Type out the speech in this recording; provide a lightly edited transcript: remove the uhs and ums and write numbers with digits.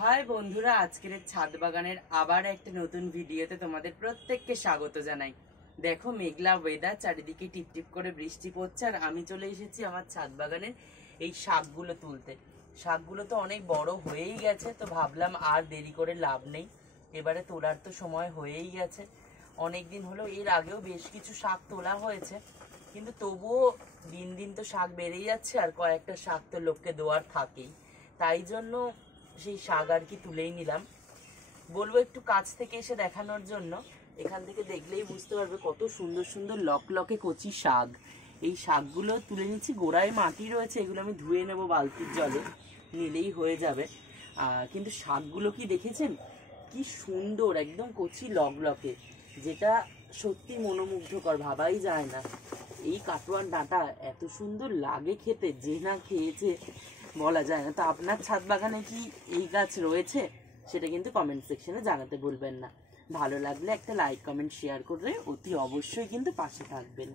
High বন্ধুরা, আজকের ছাদ বাগানের আবার একটা নতুন ভিডিওতে তোমাদের প্রত্যেককে স্বাগত জানাই। দেখো, মেঘলা ওয়েদার, চারিদিকে টিপটিপ করে বৃষ্টি পড়ছে, আর আমি চলে এসেছি আমার ছাদ বাগানের এই শাকগুলো তুলতে। শাকগুলো তো অনেক বড় হয়েই গেছে, তো ভাবলাম আর দেরি করে লাভ নেই, এবারে তোলার তো সময় হয়েই গেছে। অনেকদিন হলো, এর আগেও বেশ কিছু শাক তোলা হয়েছে, কিন্তু তবুও দিন দিন তো শাক বেড়েই যাচ্ছে, আর কয়েকটা শাক তো লোককে দেওয়ার থাকেই। তাই জন্য সেই শাক আর কি তুলেই নিলাম। বলবো একটু কাছ থেকে এসে দেখানোর জন্য। এখান থেকে দেখলেই বুঝতে পারবে কত সুন্দর সুন্দর লকলকে কচি শাক। এই শাকগুলো তুলে নিচ্ছি, গোড়ায় মাটি রয়েছে, এগুলো আমি ধুয়ে নেব বালতির জলে, নিলেই হয়ে যাবে। কিন্তু শাকগুলো কি দেখেছেন, কি সুন্দর, একদম কচি লকলকে, যেটা সত্যি মনোমুগ্ধকর, ভাবাই যায় না। এই কাটোয়ার ডাঁটা এত সুন্দর লাগে খেতে, যে না খেয়েছে বলা যায় না। তো আপনার ছাদ বাগানে কি এই গাছ রয়েছে, সেটা কিন্তু কমেন্ট সেকশনে জানাতে ভুলবেন না। ভালো লাগলে একটা লাইক কমেন্ট শেয়ার করে অতি অবশ্যই কিন্তু পাশে থাকবেন।